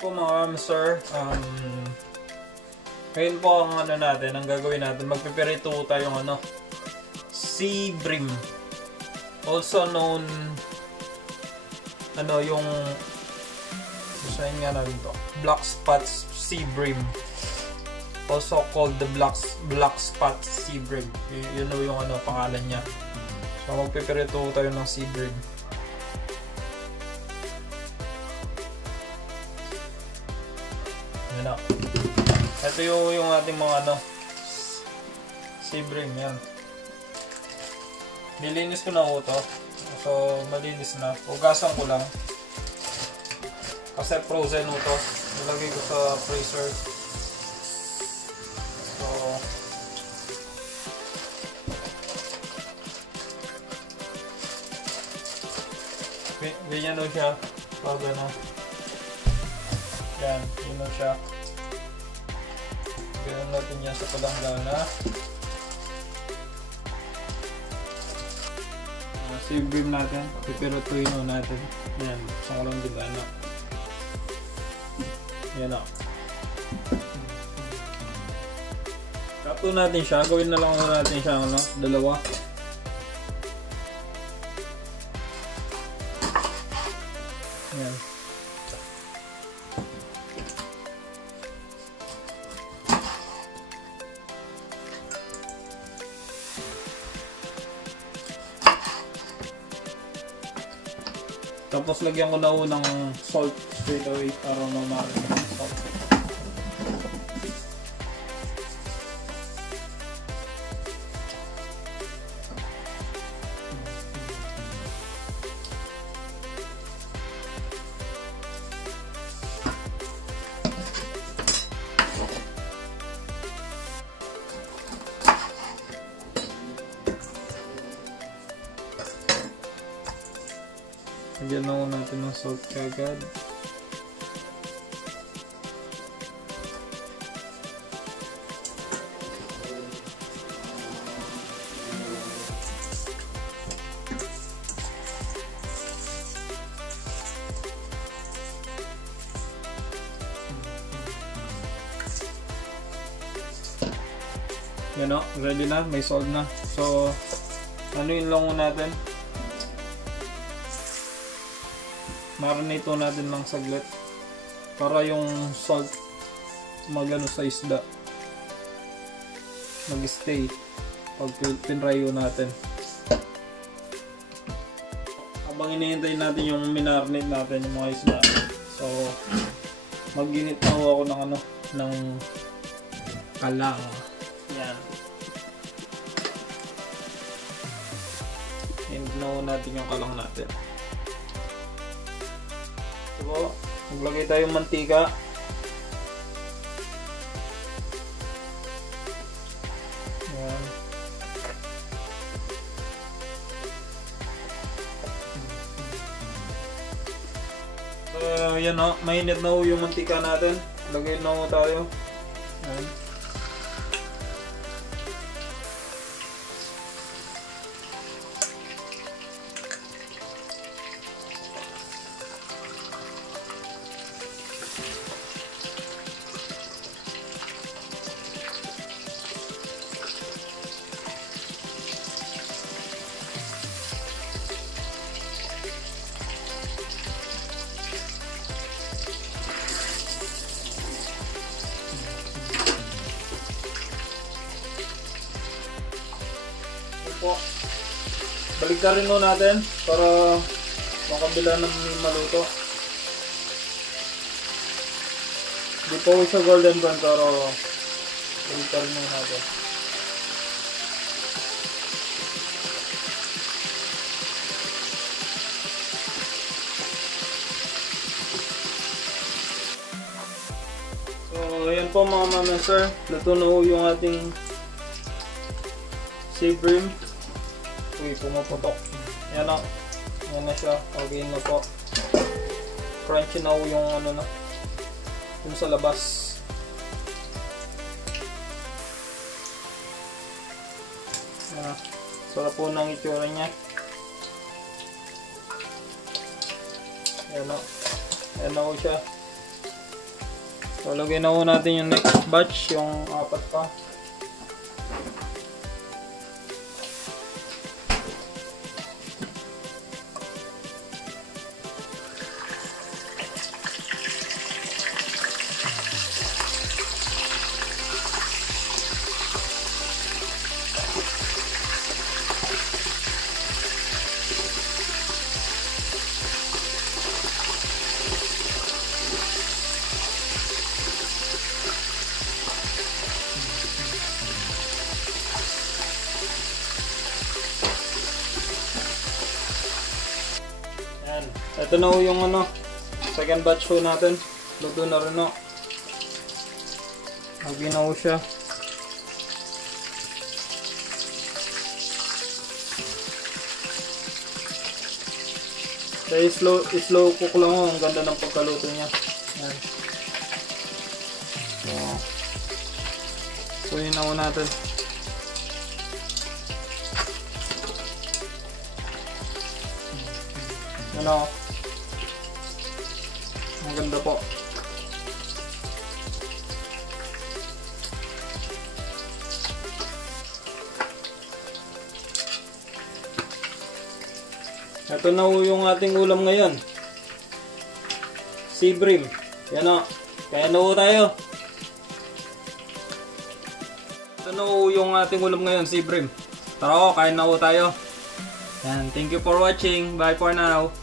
po mga sir, ngayon po ang ano natin, ang gagawin natin, magpiperito tayo ng ano, sea bream. Also known, ano yung, gusahin nga natin to, black spot sea bream. Also called the black spot sea bream. You know yung ano, pangalan niya. So magpiperito tayo ng sea bream. Yan na. Ito yung ating mga ano, sea bream, yan. Nilinis ko na ito. So malinis na. Hugasan ko lang. Kasi frozen ito. Nilagay ko sa freezer. So ganyan o siya. Pag ano. Yan, yun o siya. Ganyan natin yan sa palanggana. Sea bream natin. Pipirutuin o natin. Yan, sa palanggana. Yan o. Kato natin siya. Gawin na lang natin siya. Ano? Dalawa. Yan. Tapos lagyan ko na unang salt straight away para mamarin ng salt. Lagyan na natin ng salt kagad. Yan o, ready na, may salt na. So, ano yung lang natin? Marinate natin ng saglit para yung salt magano sa isda mag-stay pag pinrayo natin. Habang hinihintay natin yung minarinate natin yung mga isda, so mag-init na ako ng ano, ng kalang. Yan. Init na natin yung kalang natin. So, maglagay tayong mantika. Yan. So, yan o. Mainit na ho yung mantika natin. Lagay na ho tayo. Yan. Po. Balik na rin mo natin para makabila ng maluto. Di po siya golden brown pero balik na rin mo natin. So ayan po mga mama sir, luto na po yung ating sea bream. Uy, pumaputok. Yan na. Yan na siya. Okay na po. Crunchy na yung ano na. Yung sa labas. Yan. Sarap po ng itsura niya. Yan na. Yan na po siya. So, lagyan na natin yung next batch, yung 4 pa. Ito na yung second batch po natin. Luto na rin o. Naginaw siya. Kaya slow cook lang o. Ang ganda ng pagkaluto niya. Yan. So, kunin na natin. Ang ganda po. Ito na yung ating ulam ngayon. Sea bream. Yan o. Kaya na tayo. Ito na yung ating ulam ngayon, sea bream. Tara o, kain na tayo. Yan. Thank you for watching. Bye for now.